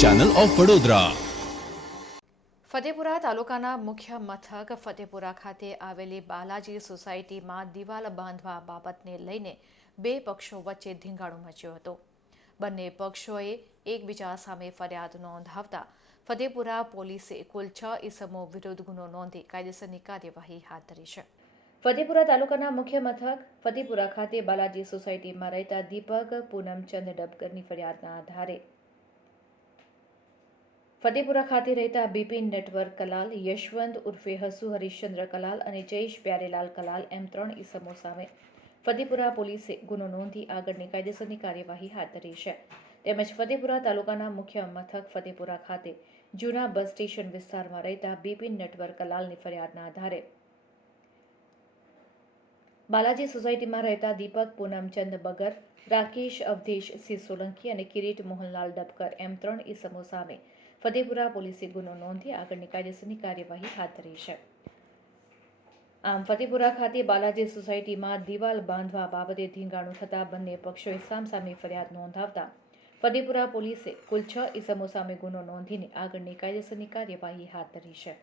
Channel of Vadodara Fatehpura તાલુકાના મુખ્ય મથક ફતેપુરા ખાતે આવેલી બાલાજી સોસાયટીમાં દિવાલ બાંધવા બાબતને લઈને બે પક્ષો વચ્ચે ધીંગાણું મચ્યો હતો. બંને પક્ષોએ એકબીજા સામે ફરિયાદ નોંધાવતા ફતેપુરા પોલીસે કુલ છ ઇસમો વિરુદ્ધ ગુનો નોંધી કાયદેસરની કાર્યવાહી હાથ ધરી છે. ફતેપુરા તાલુકાના મુખ્ય મથક ફતેપુરા ખાતે બાલાજી સોસાયટીમાં રહેતા દીપક પૂનમચંદ ડબકરની ફરિયાદના આધારે ફતેપુરા ખાતે રહેતા બિપિન નેટવર્ક કલાલ, યશવંત ઉર્ફે હસુ, હરિશ્ચંદ્ર કલાલ અને જયેશ પ્યારેલાલ કલાલ એમ ત્રણ ઇસમો સામે ફતેપુરા પોલીસે ગુનો નોંધી આગળની કાયદેસરની કાર્યવાહી હાથ ધરી છે. તેમજ ફતેપુરા તાલુકાના મુખ્ય મથક ફતેપુરા ખાતે જૂના બસ સ્ટેશન વિસ્તારમાં રહેતા બિપિન નેટવર્ક કલાલની ફરિયાદના આધારે બાલાજી સોસાયટીમાં રહેતા દીપક પૂનમચંદ બગર, રાકેશ, અવધેશ સિંહ સોલંકી અને કિરીટ મોહનલાલ ડબકર એમ ત્રણ ઈસમો સામે ફતેપુરા પોલીસે ગુનો નોંધી આગળની કાયદેસરની કાર્યવાહી હાથ ધરી છે. આમ ફતેપુરા ખાતે બાલાજી સોસાયટીમાં દિવાલ બાંધવા બાબતે ધીંગાણું થતા બંને પક્ષોએ સામસામે ફરિયાદ નોંધાવતા ફતેપુરા પોલીસે કુલ છ ઈસમો સામે ગુનો નોંધીને આગળની કાયદેસરની કાર્યવાહી હાથ ધરી છે.